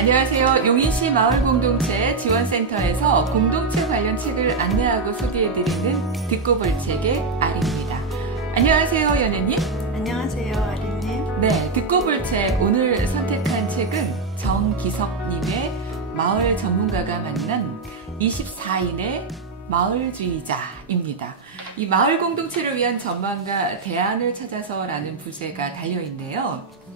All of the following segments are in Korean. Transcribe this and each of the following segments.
안녕하세요. 용인시 마을공동체 지원센터에서 공동체 관련 책을 안내하고 소개해드리는 듣고 볼 책의 아리입니다. 안녕하세요, 연애님. 안녕하세요, 아리님. 네, 듣고 볼 책 오늘 선택한 책은 정기석님의 마을 전문가가 만난 24인의 마을주의자입니다. 이 마을 공동체를 위한 전망과 대안을 찾아서라는 부제가 달려있네요.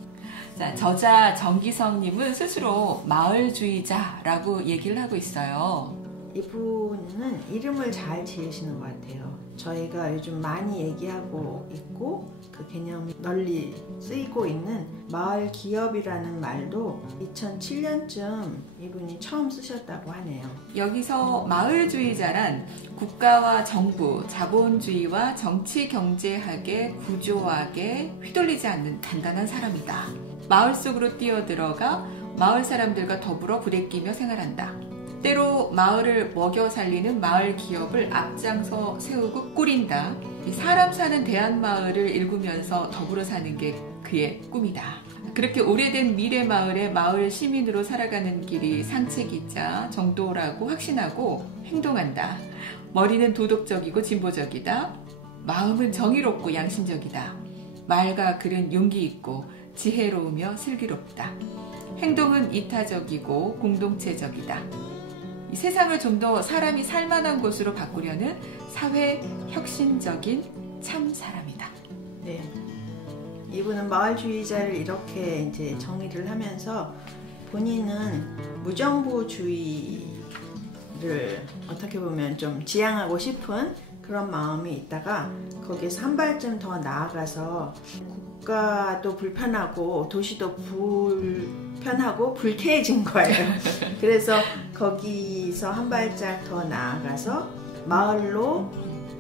자, 저자 정기성님은 스스로 마을주의자라고 얘기를 하고 있어요. 이분은 이름을 잘 지으시는 것 같아요. 저희가 요즘 많이 얘기하고 있고 그 개념이 널리 쓰이고 있는 마을 기업이라는 말도 2007년쯤 이분이 처음 쓰셨다고 하네요. 여기서 마을주의자란 국가와 정부, 자본주의와 정치 경제학의 구조학에 휘둘리지 않는 단단한 사람이다. 마을 속으로 뛰어들어가 마을 사람들과 더불어 부대끼며 생활한다. 때로 마을을 먹여 살리는 마을 기업을 앞장서 세우고 꾸린다. 사람 사는 대한마을을 일구면서 더불어 사는 게 그의 꿈이다. 그렇게 오래된 미래 마을의 마을 시민으로 살아가는 길이 상책이자 정도라고 확신하고 행동한다. 머리는 도덕적이고 진보적이다. 마음은 정의롭고 양심적이다. 말과 글은 용기 있고 지혜로우며 슬기롭다. 행동은 이타적이고 공동체적이다. 이 세상을 좀 더 사람이 살만한 곳으로 바꾸려는 사회 혁신적인 참 사람이다. 네, 이분은 마을주의자를 이렇게 이제 정의를 하면서 본인은 무정부주의를 어떻게 보면 좀 지향하고 싶은 그런 마음이 있다가 거기에서 한 발쯤 더 나아가서 국가도 불편하고 도시도 불편하고 불쾌해진 거예요. 그래서 거기서 한 발짝 더 나아가서 마을로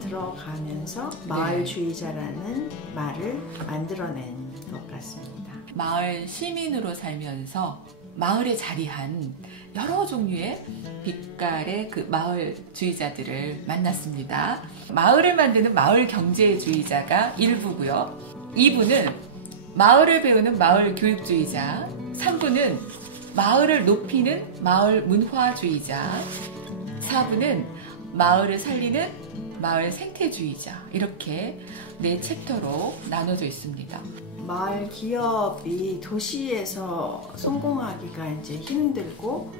들어가면서 마을주의자라는 말을 만들어낸 것 같습니다. 마을 시민으로 살면서 마을에 자리한 여러 종류의 빛깔의 그 마을주의자들을 만났습니다. 마을을 만드는 마을 경제주의자가 1부고요. 2부는 마을을 배우는 마을 교육주의자, 3부는 마을을 높이는 마을 문화주의자, 4부는 마을을 살리는 마을 생태주의자, 이렇게 4챕터로 나눠져 있습니다. 마을 기업이 도시에서 성공하기가 이제 힘들고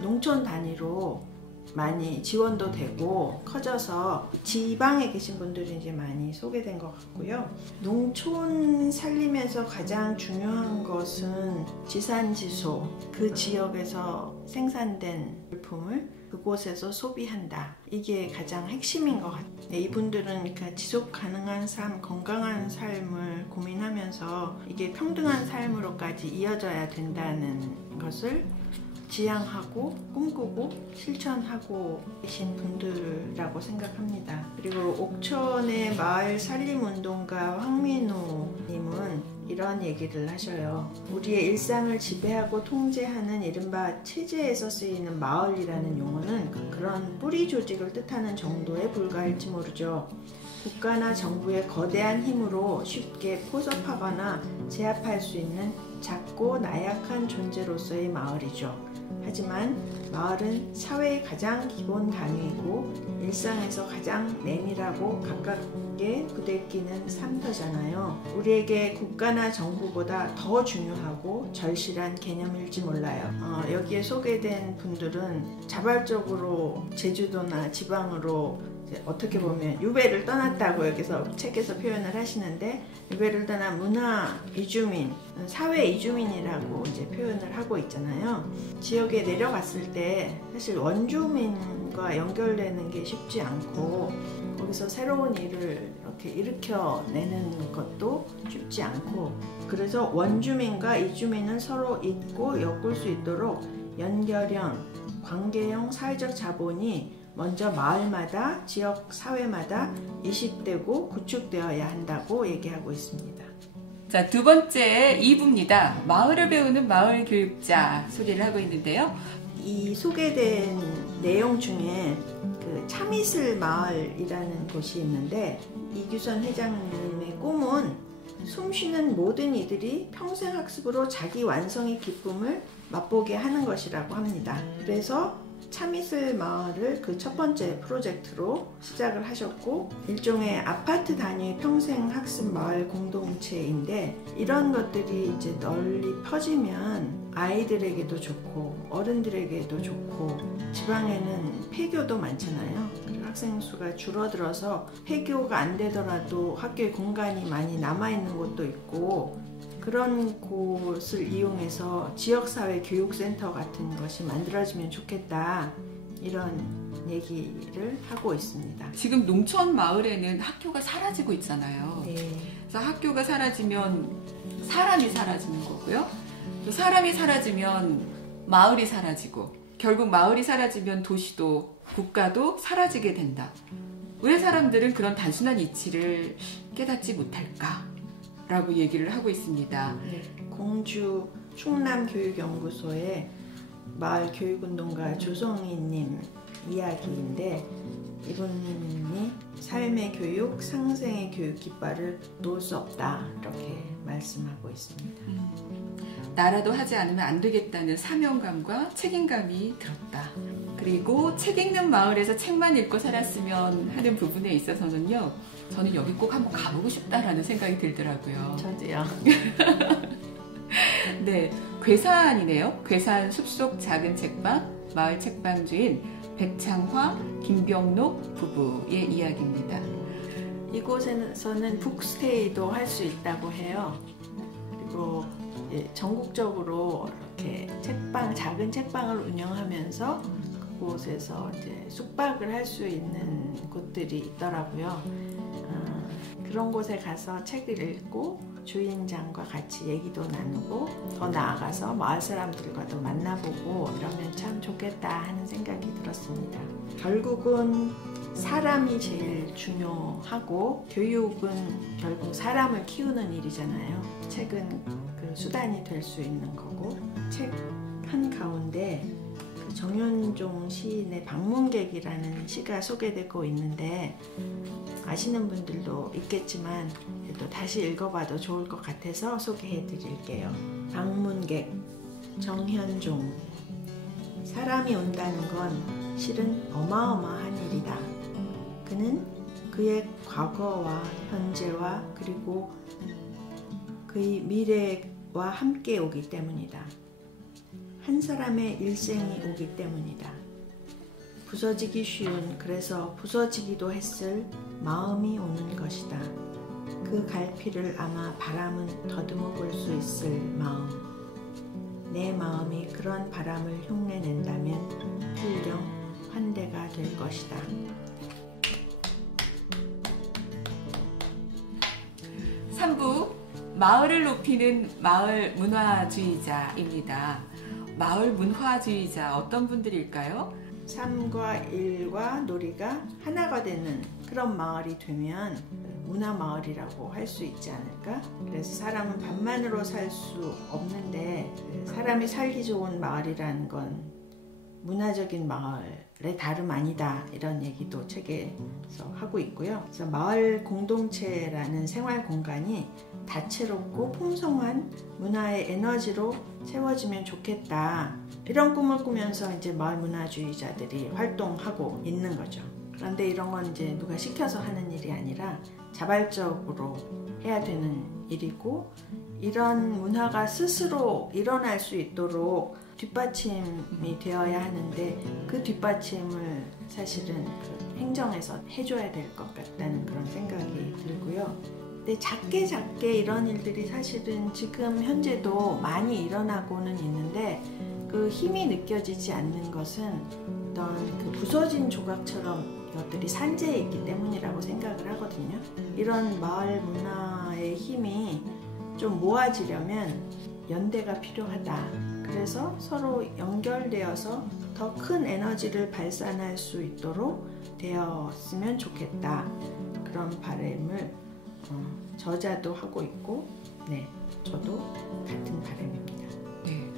농촌 단위로 많이 지원도 되고 커져서 지방에 계신 분들이 이제 많이 소개된 것 같고요. 농촌 살림에서 가장 중요한 것은 지산지소, 그 지역에서 생산된 물품을 그곳에서 소비한다. 이게 가장 핵심인 것 같아요. 이분들은 그러니까 지속 가능한 삶, 건강한 삶을 고민하면서 이게 평등한 삶으로까지 이어져야 된다는 것을 지향하고 꿈꾸고 실천하고 계신 분들이라고 생각합니다. 그리고 옥천의 마을 살림운동가 황민우님은 이런 얘기를 하셔요. 우리의 일상을 지배하고 통제하는 이른바 체제에서 쓰이는 마을이라는 용어는 그런 뿌리 조직을 뜻하는 정도에 불과할지 모르죠. 국가나 정부의 거대한 힘으로 쉽게 포섭하거나 제압할 수 있는 작고 나약한 존재로서의 마을이죠. 하지만 마을은 사회의 가장 기본 단위이고 일상에서 가장 내밀하고 가깝게 부대끼는 삶터잖아요. 우리에게 국가나 정부보다 더 중요하고 절실한 개념일지 몰라요. 여기에 소개된 분들은 자발적으로 제주도나 지방으로 어떻게 보면 유배를 떠났다고 여기서 책에서 표현을 하시는데, 유배를 떠난 문화 이주민, 사회 이주민이라고 이제 표현을 하고 있잖아요. 지역에 내려갔을 때 사실 원주민과 연결되는 게 쉽지 않고 거기서 새로운 일을 이렇게 일으켜내는 것도 쉽지 않고, 그래서 원주민과 이주민을 서로 잇고 엮을 수 있도록 연결형, 관계형 사회적 자본이 먼저 마을마다, 지역 사회마다 이식되고 구축되어야 한다고 얘기하고 있습니다. 자, 두 번째 2부입니다. 마을을 배우는 마을 교육자 소개를 하고 있는데요. 이 소개된 내용 중에 그 참이슬 마을이라는 곳이 있는데, 이규선 회장님의 꿈은 숨쉬는 모든 이들이 평생 학습으로 자기 완성의 기쁨을 맛보게 하는 것이라고 합니다. 그래서 참이슬 마을을 그 첫 번째 프로젝트로 시작을 하셨고, 일종의 아파트 단위 평생 학습 마을 공동체인데, 이런 것들이 이제 널리 퍼지면 아이들에게도 좋고 어른들에게도 좋고, 지방에는 폐교도 많잖아요. 그리고 학생 수가 줄어들어서 폐교가 안 되더라도 학교에 공간이 많이 남아있는 곳도 있고, 그런 곳을 이용해서 지역사회 교육센터 같은 것이 만들어지면 좋겠다, 이런 얘기를 하고 있습니다. 지금 농촌 마을에는 학교가 사라지고 있잖아요. 네. 그래서 학교가 사라지면 사람이 사라지는 거고요. 또 사람이 사라지면 마을이 사라지고, 결국 마을이 사라지면 도시도 국가도 사라지게 된다. 왜 사람들은 그런 단순한 이치를 깨닫지 못할까? 라고 얘기를 하고 있습니다. 네. 공주 충남교육연구소의 마을교육운동가 조성희님 이야기인데, 이분이 삶의 교육, 상생의 교육 깃발을 놓을 수 없다, 이렇게 말씀하고 있습니다. 나라도 하지 않으면 안 되겠다는 사명감과 책임감이 들었다. 그리고 책 읽는 마을에서 책만 읽고 살았으면 하는 부분에 있어서는요, 저는 여기 꼭 한번 가보고 싶다라는 생각이 들더라고요. 저도요. 네, 괴산이네요. 괴산 숲속 작은 책방, 마을 책방 주인 백창화, 김병록 부부의 이야기입니다. 이곳에서는 북스테이도 할 수 있다고 해요. 그리고 전국적으로 이렇게 책방, 작은 책방을 운영하면서 그곳에서 이제 숙박을 할 수 있는 곳들이 있더라고요. 그런 곳에 가서 책을 읽고 주인장과 같이 얘기도 나누고, 더 나아가서 마을 사람들과도 만나보고 이러면 참 좋겠다 하는 생각이 들었습니다. 결국은 사람이 제일 중요하고, 교육은 결국 사람을 키우는 일이잖아요. 책은 그 수단이 될 수 있는 거고, 책 한가운데 그 정윤종 시인의 방문객이라는 시가 소개되고 있는데, 아시는 분들도 있겠지만 또 다시 읽어봐도 좋을 것 같아서 소개해 드릴게요. 방문객, 정현종. 사람이 온다는 건 실은 어마어마한 일이다. 그는 그의 과거와 현재와 그리고 그의 미래와 함께 오기 때문이다. 한 사람의 일생이 오기 때문이다. 부서지기 쉬운, 그래서 부서지기도 했을 마음이 오는 것이다. 그 갈피를 아마 바람은 더듬어 볼 수 있을 마음. 내 마음이 그런 바람을 흉내낸다면 필경 환대가 될 것이다. 3부, 마을을 높이는 마을 문화주의자입니다. 마을 문화주의자, 어떤 분들일까요? 삶과 일과 놀이가 하나가 되는 그런 마을이 되면 문화마을이라고 할 수 있지 않을까? 그래서 사람은 밥만으로 살 수 없는데, 사람이 살기 좋은 마을이라는 건 문화적인 마을의 다름 아니다, 이런 얘기도 책에서 하고 있고요. 그래서 마을 공동체라는 생활 공간이 다채롭고 풍성한 문화의 에너지로 채워지면 좋겠다, 이런 꿈을 꾸면서 이제 마을 문화주의자들이 활동하고 있는 거죠. 그런데 이런 건 이제 누가 시켜서 하는 일이 아니라 자발적으로 해야 되는 일이고, 이런 문화가 스스로 일어날 수 있도록 뒷받침이 되어야 하는데, 그 뒷받침을 사실은 그 행정에서 해줘야 될 것 같다는 그런 생각이 들고요. 근데 작게 이런 일들이 사실은 지금 현재도 많이 일어나고는 있는데, 그 힘이 느껴지지 않는 것은 어떤 그 부서진 조각처럼 이것들이 산재해 있기 때문이라고 생각을 하거든요. 이런 마을 문화의 힘이 좀 모아지려면 연대가 필요하다. 그래서 서로 연결되어서 더 큰 에너지를 발산할 수 있도록 되었으면 좋겠다. 그런 바람을 저자도 하고 있고, 네, 저도 같은 바람입니다. 네,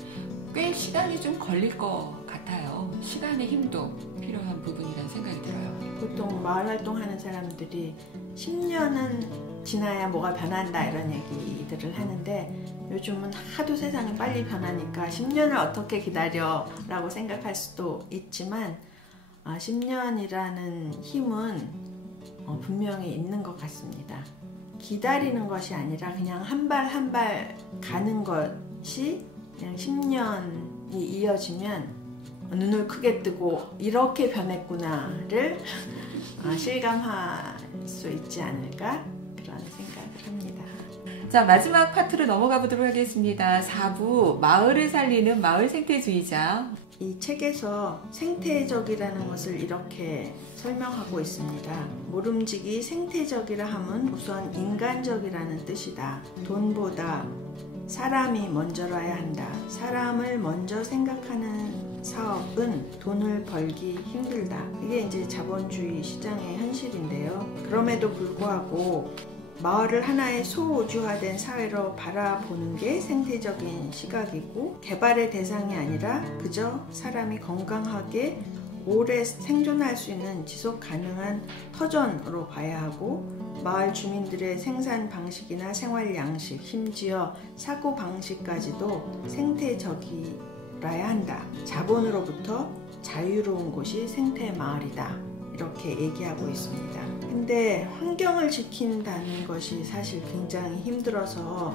꽤 시간이 좀 걸릴 것 같아요. 시간의 힘도 필요한 부분이라는 생각이 들어요. 보통 마을 활동하는 사람들이 10년은 지나야 뭐가 변한다, 이런 얘기들을 하는데, 요즘은 하도 세상이 빨리 변하니까 10년을 어떻게 기다려 라고 생각할 수도 있지만 10년이라는 힘은 분명히 있는 것 같습니다. 기다리는 것이 아니라 그냥 한 발 한 발 가는 것이 그냥 10년이 이어지면 눈을 크게 뜨고 이렇게 변했구나를 실감할 수 있지 않을까 그런 생각을 합니다. 자, 마지막 파트로 넘어가 보도록 하겠습니다. 4부 마을을 살리는 마을 생태주의자. 이 책에서 생태적이라는 것을 이렇게 설명하고 있습니다. 모름지기 생태적이라 함은 우선 인간적이라는 뜻이다. 돈보다 사람이 먼저라야 한다. 사람을 먼저 생각하는 사업은 돈을 벌기 힘들다. 이게 이제 자본주의 시장의 현실인데요. 그럼에도 불구하고 마을을 하나의 소우주화된 사회로 바라보는 게 생태적인 시각이고 개발의 대상이 아니라 그저 사람이 건강하게 오래 생존할 수 있는 지속 가능한 터전으로 봐야 하고 마을 주민들의 생산 방식이나 생활 양식, 심지어 사고 방식까지도 생태적이라야 한다. 자본으로부터 자유로운 곳이 생태 마을이다. 이렇게 얘기하고 있습니다. 근데 환경을 지킨다는 것이 사실 굉장히 힘들어서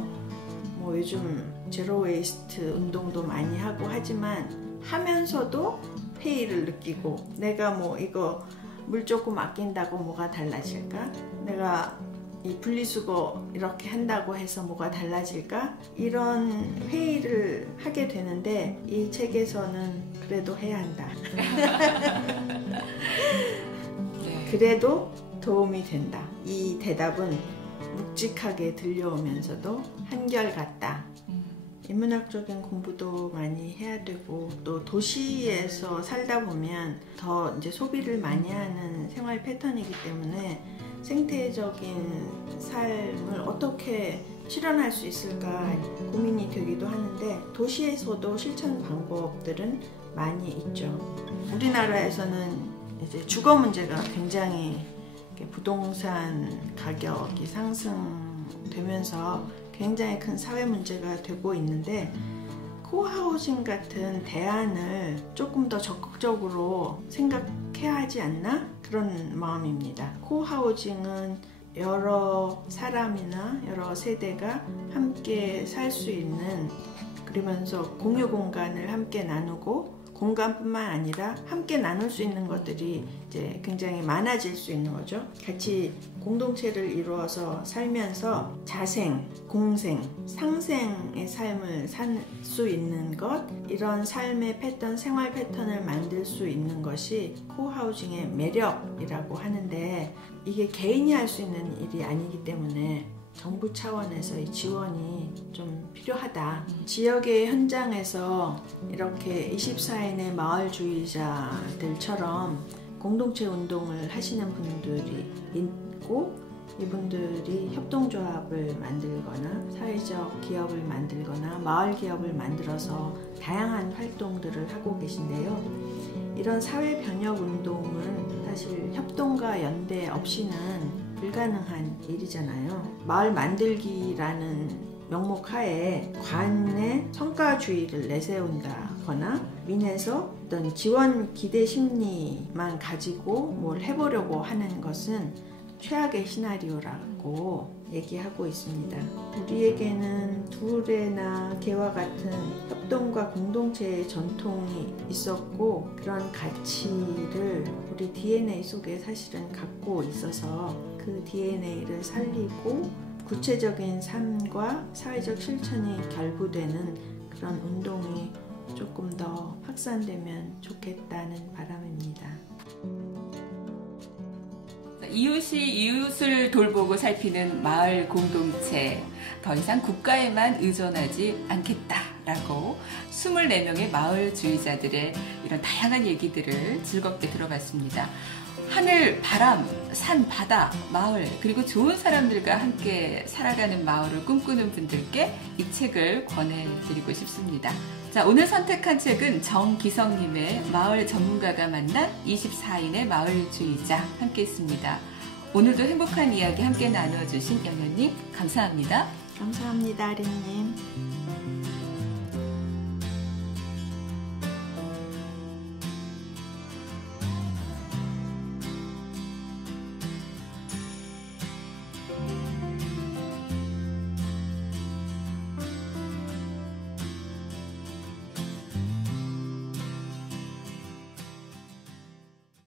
요즘 제로 웨이스트 운동도 많이 하고 하지만 하면서도 회의를 느끼고 내가 이거 물 조금 아낀다고 뭐가 달라질까? 내가 이 분리수거 이렇게 한다고 해서 뭐가 달라질까? 이런 회의를 하게 되는데 이 책에서는 그래도 해야 한다. 그래도 도움이 된다. 이 대답은 묵직하게 들려오면서도 한결같다. 인문학적인 공부도 많이 해야 되고 또 도시에서 살다 보면 더 이제 소비를 많이 하는 생활 패턴이기 때문에 생태적인 삶을 어떻게 실현할 수 있을까 고민이 되기도 하는데 도시에서도 실천 방법들은 많이 있죠. 우리나라에서는 이제 주거 문제가 굉장히 부동산 가격이 상승되면서 굉장히 큰 사회 문제가 되고 있는데 코하우징 같은 대안을 조금 더 적극적으로 생각해야 하지 않나? 그런 마음입니다. 코하우징은 여러 사람이나 여러 세대가 함께 살 수 있는 그러면서 공유 공간을 함께 나누고 공간뿐만 아니라 함께 나눌 수 있는 것들이 이제 굉장히 많아질 수 있는 거죠. 같이 공동체를 이루어서 살면서 자생, 공생, 상생의 삶을 살 수 있는 것, 이런 삶의 패턴, 생활 패턴을 만들 수 있는 것이 코하우징의 매력이라고 하는데 이게 개인이 할 수 있는 일이 아니기 때문에 정부 차원에서 이 지원이 좀 필요하다. 지역의 현장에서 이렇게 24인의 마을주의자들처럼 공동체 운동을 하시는 분들이 있고 이분들이 협동조합을 만들거나 사회적 기업을 만들거나 마을 기업을 만들어서 다양한 활동들을 하고 계신데요. 이런 사회 변혁 운동은 사실 협동과 연대 없이는 불가능한 일이잖아요. 마을 만들기라는 명목 하에 관의 성과주의를 내세운다거나 민에서 어떤 지원 기대 심리만 가지고 뭘 해보려고 하는 것은 최악의 시나리오라고 얘기하고 있습니다. 우리에게는 둘레나 개와 같은 협동과 공동체의 전통이 있었고 그런 가치를 우리 DNA 속에 사실은 갖고 있어서 그 DNA를 살리고 구체적인 삶과 사회적 실천이 결부되는 그런 운동이 조금 더 확산되면 좋겠다는 바람입니다. 이웃이 이웃을 돌보고 살피는 마을 공동체, 더 이상 국가에만 의존하지 않겠다라고 24명의 마을주의자들의 이런 다양한 얘기들을 즐겁게 들어봤습니다. 하늘, 바람, 산, 바다, 마을, 그리고 좋은 사람들과 함께 살아가는 마을을 꿈꾸는 분들께 이 책을 권해드리고 싶습니다. 자, 오늘 선택한 책은 정기성님의 마을 전문가가 만난 24인의 마을주의자 함께 했습니다. 오늘도 행복한 이야기 함께 나누어주신 영현님 감사합니다. 감사합니다, 아린님.